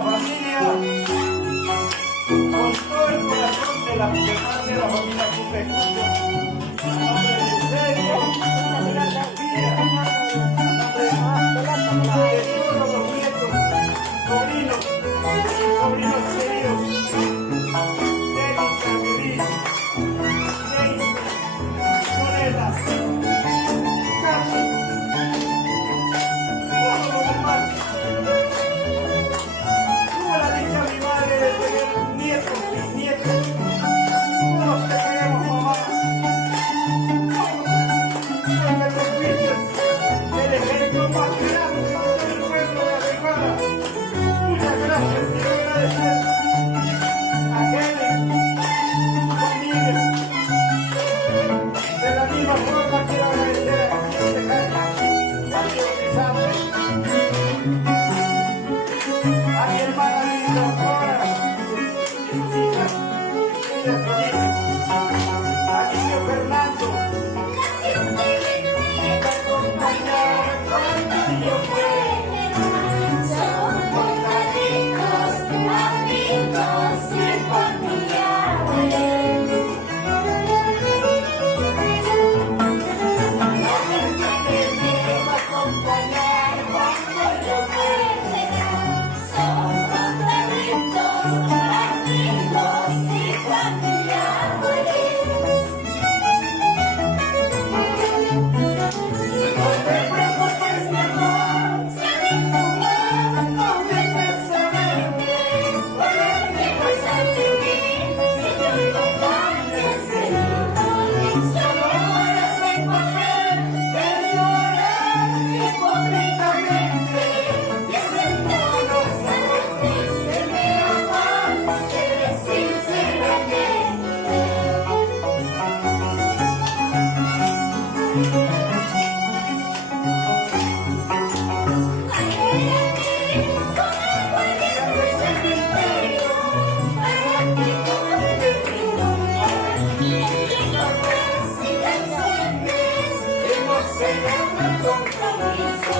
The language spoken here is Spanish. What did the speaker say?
familia, con todo el corazón de la familia Cupecucho, a nombre de Euserio, a nombre de Sofía, a nombre de todos los nietos, sobrinos queridos, Denis, Angelis, Daisy, Morela, Carlos, todos los demás. Tuvo la dicha mi madre de tener nietos, bisnietos, todos te queremos, mamá. Todos me recuerdas el ejemplo más grande del pueblo de Arregada. Muchas gracias, quiero agradecer a Helen, a Miguel. De la misma forma quiero agradecer a Javier Tejada, a Dios Lizardo, a mi hermana Lisa Flora, sus hijas, sus sobrinas, a Niño Fernando, me acompañaron cuando yo fuera. Son contaditos, amigos y familiares. La gente que me va a acompañar cuando yo muera. Son contaditos, amigos y familiares. No te preocupes, mi amor, seré tu mamá completamente. Porque vas a vivir si tú no cambias de vida. Solo horas de papel que llorar hipócritamente. Y es en tonos antes que me amas, que sinceramente. Compromiso.